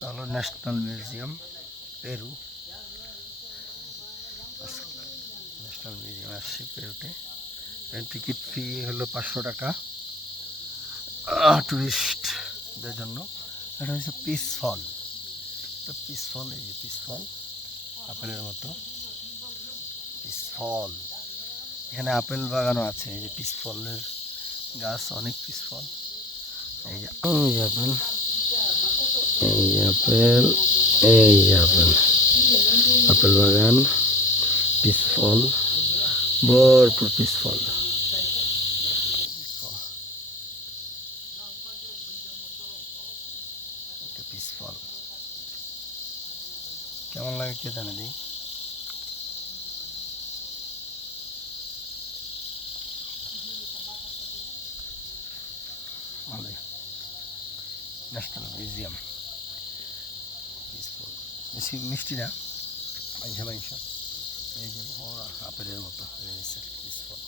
হলো national museum Peru. National museum আসছি পেরুতে। Ticket ফি হলো 500 টাকা টুরিস্টদের জন্য। এটা হচ্ছে পিস ফল। তো পিস ফল, এই যে পিস ফল আপেলের মতো পিস ফল। এখানে আপেল বাগানও আছে। এই যে পিস ফলের গাছ, অনেক পিস ফল। এই যে আপেল, এই যে আপেল, এই যে আপেল, আপেল বাগান, পিস ফল, ভরপুর পিস ফল। পিস ফল কেমন লাগে কে জানে দিই। ভালোই। ন্যাশনাল মিউজিয়াম পিস ফল, বেশি মিষ্টি না, মাইশা মাইশা। এই যে আপেলের মতো হয়ে গেছে পিস ফল।